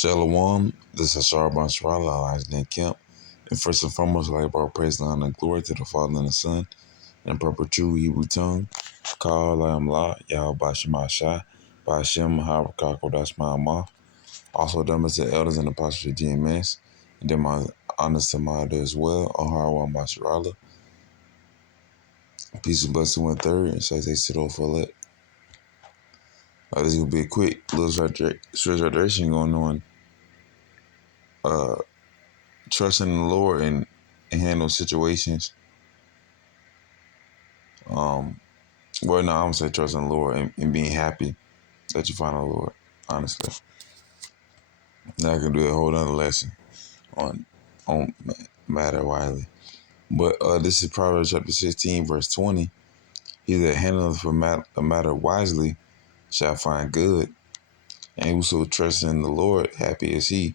Shalom, this is Sharban Sharala, Isaac Kemp. And first and foremost, I'd like to bring praise, honor, and glory to the Father and the Son, in proper true Hebrew tongue. Call I am La, Yahweh Bashima Shai, Bashem Harakako, that's my mouth. Also, done to the elders and apostles of GMS. And then my honors to my other as well, Oharwa Masharala. Peace and blessing one third, and so they sit off for it. This is going to be a quick little stretch hydration going on. Trusting in the Lord and handle situations. Well, no, I'm gonna say trust in the Lord and being happy that you find the Lord. Honestly, now I can do a whole other lesson on matter widely. But this is Proverbs chapter 16, verse 20. He that handleth a matter wisely shall find good, and whoso trusts in the Lord, happy is he.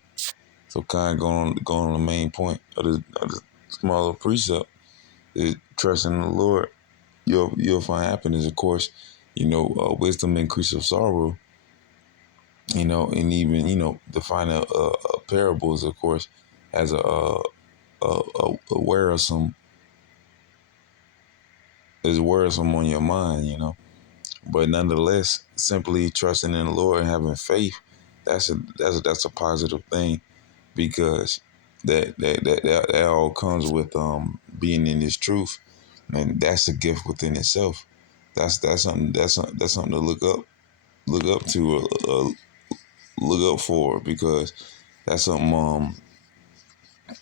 So kind of going on the main point of the smaller precept is trust in the Lord. You'll find happiness, of course. Wisdom increases sorrow. And even defining parables, of course, has a worrisome is worrisome on your mind. But nonetheless, simply trusting in the Lord and having faith, that's a positive thing, because that all comes with being in His truth, and that's a gift within itself. That's something to look up to, look up for, because that's something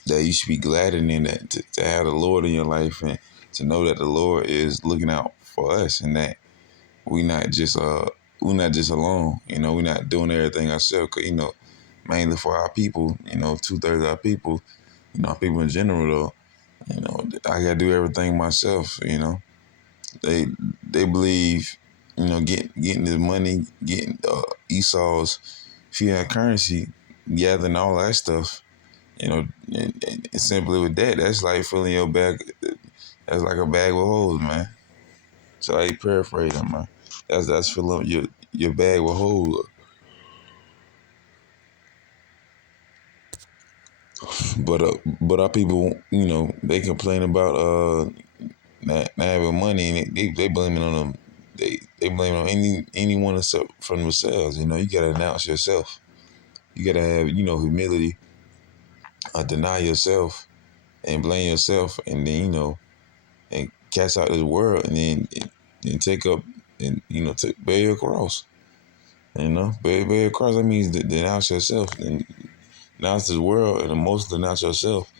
that you should be glad in, that to have the Lord in your life, and to know that the Lord is looking out for us, and that we're not just alone. We're not doing everything ourselves. 'Cause, mainly for our people. 2/3 of our people. People in general, though. I gotta do everything myself. They believe, getting this money, getting Esau's fiat currency, gathering all that stuff. And simply with that, that's like filling your bag. That's like a bag with holes, man. So I paraphrase them, man. That's filling up your bag with holes. But our people, they complain about not having money, and they blame it on them. They blame it on anyone except from themselves. You gotta announce yourself. You gotta have humility, deny yourself, and blame yourself, and then and cast out this world, and then take up and bear your cross. Bear your cross. That means denounce yourself and denounce this world, and the most denounce yourself,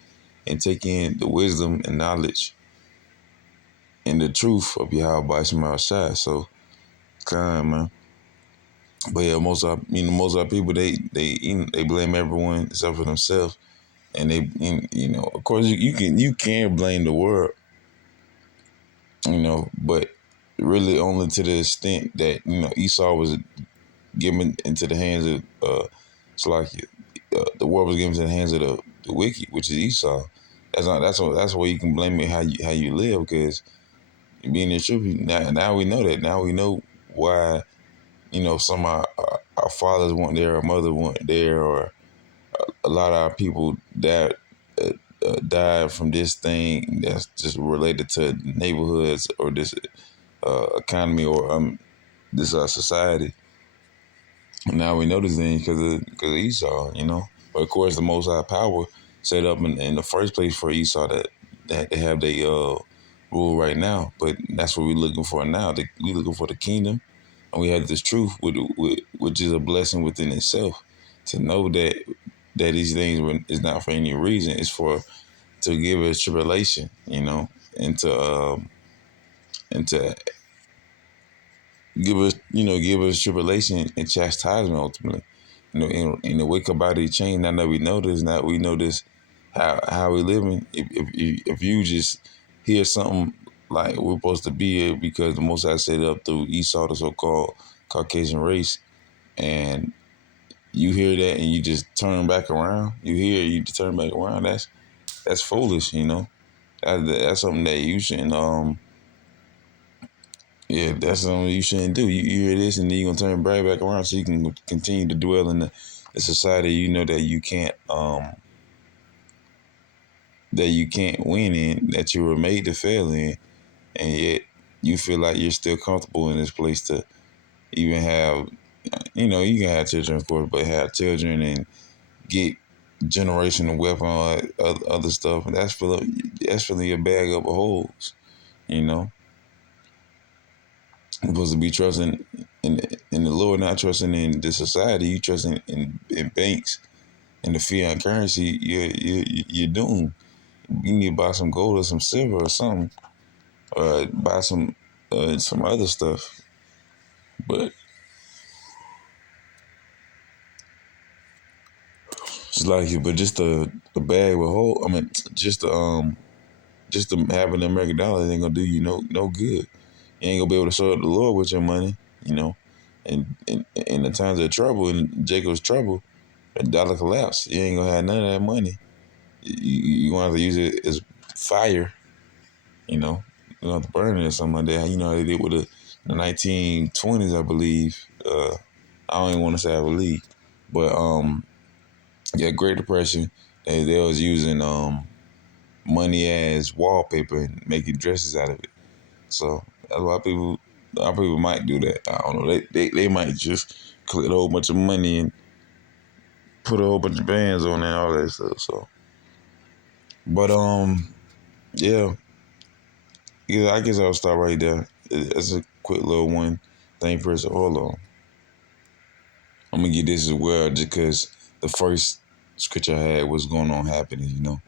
and take in the wisdom and knowledge and the truth of Yahweh by Shema Shai. So, man. But yeah, most of our people, they blame everyone except for themselves, and of course, you can blame the world, but really only to the extent that Esau was given into the hands of it's like the world was given into the hands of the wicked, which is Esau. That's where you can blame it how you live, because being the truth, now we know that. Now we know why some of our fathers weren't there, our mother weren't there, or a lot of our people that died from this thing that's just related to neighborhoods or this economy, or this society. And now we know this thing because of Esau. But of course, the Most High power set up in the first place for Esau that they have their rule right now. But that's what we're looking for now. We're looking for the kingdom, and we have this truth, which is a blessing within itself. To know that these things is not for any reason. It's to give us tribulation, and to give us tribulation and chastisement ultimately. And to wake up out of the chain. Now that we know this, how we living. If you just hear something like we're supposed to be here because the Most High set it up through Esau, the so-called Caucasian race, and you hear that and you just turn back around. You just turn back around. That's foolish. That's something that you shouldn't. That's something you shouldn't do. You hear this and then you're gonna turn right back around so you can continue to dwell in a society you know that you can't win in, that you were made to fail in, and yet you feel like you're still comfortable in this place to even have, you can have children, of course, but have children and get generational wealth and all that other stuff, and that's filling your bag up of holes. You know, you're supposed to be trusting in in the Lord, not trusting in the society. You trusting in banks and the fiat currency. You're doomed. You need to buy some gold or some silver or something, or buy some other stuff. But it's like you, but just a bag with whole. I mean, just having the American dollar ain't gonna do you no good. You ain't gonna be able to serve the Lord with your money, you know. And in the times of trouble, in Jacob's trouble, a dollar collapse. You ain't gonna have none of that money. You gonna have to use it as fire, you know. You gonna have to burn it or something like that. You know how they did with the 1920s, I believe. I don't even want to say I believe, but yeah, Great Depression. They was using money as wallpaper and making dresses out of it. So a lot of people might do that. I don't know. They might just collect a whole bunch of money and put a whole bunch of bands on there and all that stuff. So, but yeah, yeah. I guess I'll stop right there. It's a quick little one thing person. Hold on, I'm gonna get this as well, just because the first scripture I had was going on happening.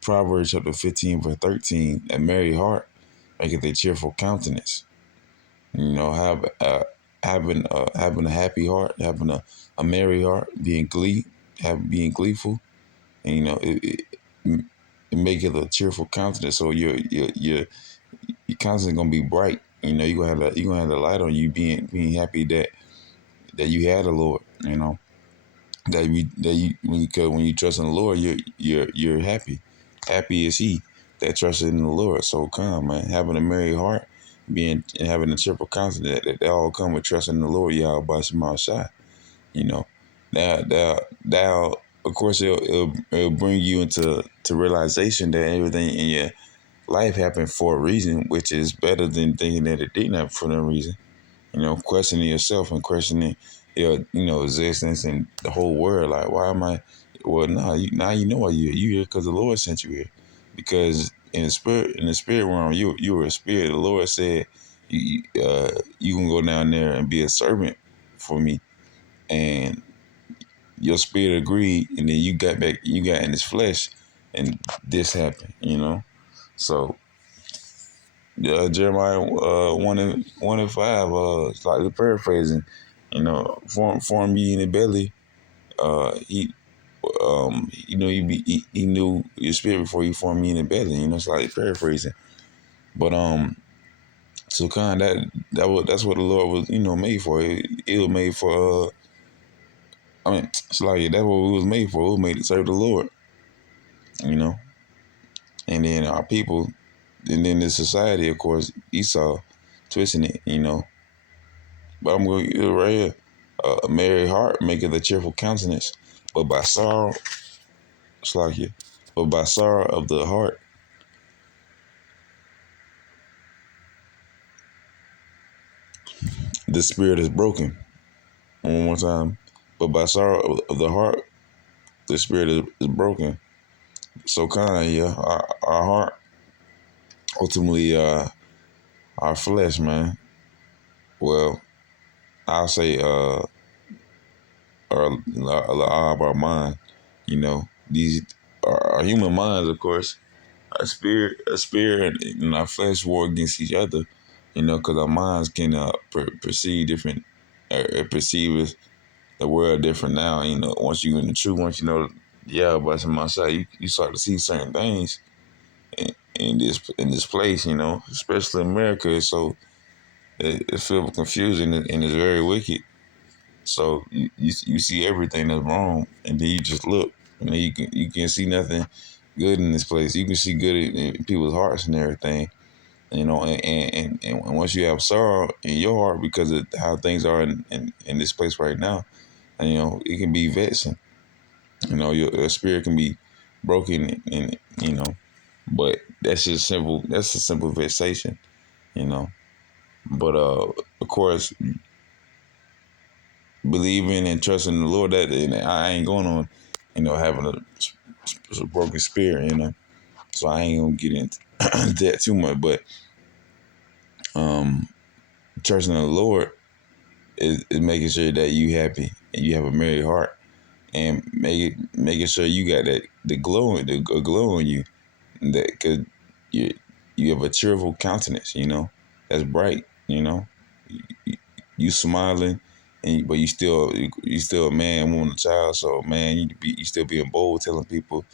Proverbs chapter 15 verse 13. A merry heart maketh a cheerful countenance. Having a happy heart, having a merry heart, being gleeful, and it make it a cheerful countenance. So your countenance gonna be bright. You gonna have the light on you, being happy that you had the Lord. When you trust in the Lord, you're happy. Happy is he that trusted in the Lord. So come, man, having a merry heart, being and having a cheerful countenance, that they all come with trusting in the Lord. Y'all by some shot. You know, now of course it'll bring you into realization that everything in your life happened for a reason, which is better than thinking that it didn't happen for no reason. Questioning yourself and questioning your, existence and the whole world. Like, why am I? Well, now you know why you here, because the Lord sent you here. Because in the spirit realm, you were a spirit. The Lord said, you can go down there and be a servant for me, and your spirit agreed, and then you got in this flesh, and this happened. So Jeremiah 1:5, slightly paraphrasing, form ye in the belly. He knew your spirit before he formed me in the belly. Slightly paraphrasing, but so kind of that's what the Lord was made for. It was made for. It's like that's what we was made for. We was made to serve the Lord. You know, and then our people, and then the society, of course, Esau twisting it. But I'm going to get it right here. A merry heart maketh a cheerful countenance, but by sorrow, it's like it. But by sorrow of the heart, the spirit is broken. One more time. But by sorrow of the heart, the spirit is broken. So kind of, yeah, our heart, ultimately, our flesh, man. Well, I'll say, our mind. These our human minds, of course. A spirit, and our flesh war against each other. Because our minds can perceive different, perceive the world different now. Once you in the truth, once you know, yeah, but some outside, you start to see certain things in this place. Especially America. So it's filled with confusion, and it's very wicked. So you see everything that's wrong, and then you just look, and then you can see nothing good in this place. You can see good in people's hearts and everything. And once you have sorrow in your heart because of how things are in this place right now, And, it can be vexing. Your spirit can be broken, and but that's just simple. That's a simple vexation, you know. But of course, believing and trusting the Lord, that and I ain't going on, having a broken spirit, So I ain't gonna get into that too much. But um, trusting the Lord is making sure that you happy and you have a merry heart, and making sure you got that the glow on you, that cause you have a cheerful countenance, that's bright, you, you smiling, but you still a man, woman, a child. So man, you still being bold, telling people,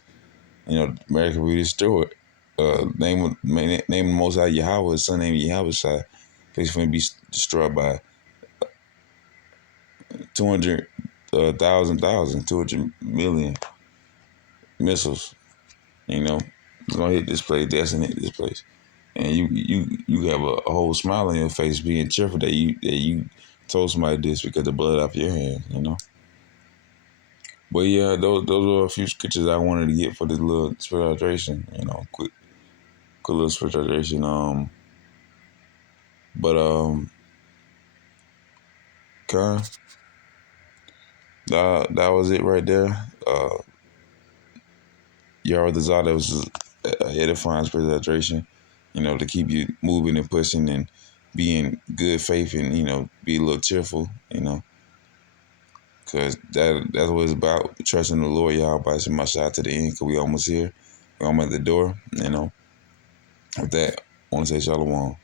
America will be destroyed. Name the Most High Yahweh, his son named Yahweh Shai. Place going to be destroyed by 200 million missiles. It's gonna hit this place. That's gonna hit this place, and you have a whole smile on your face, being cheerful that you told somebody this because the blood off your hands. But yeah, those were a few scriptures I wanted to get for this little spiritual hydration. Quick little spiritual hydration. But kind that was it right there. Yard desire that was edifying spiritual hydration. To keep you moving and pushing and being good faith, and be a little cheerful. Because that's what it's about. Trusting the Lord, y'all. By my shot to the end, because we almost here. We're almost at the door. With that, I want to say shalom.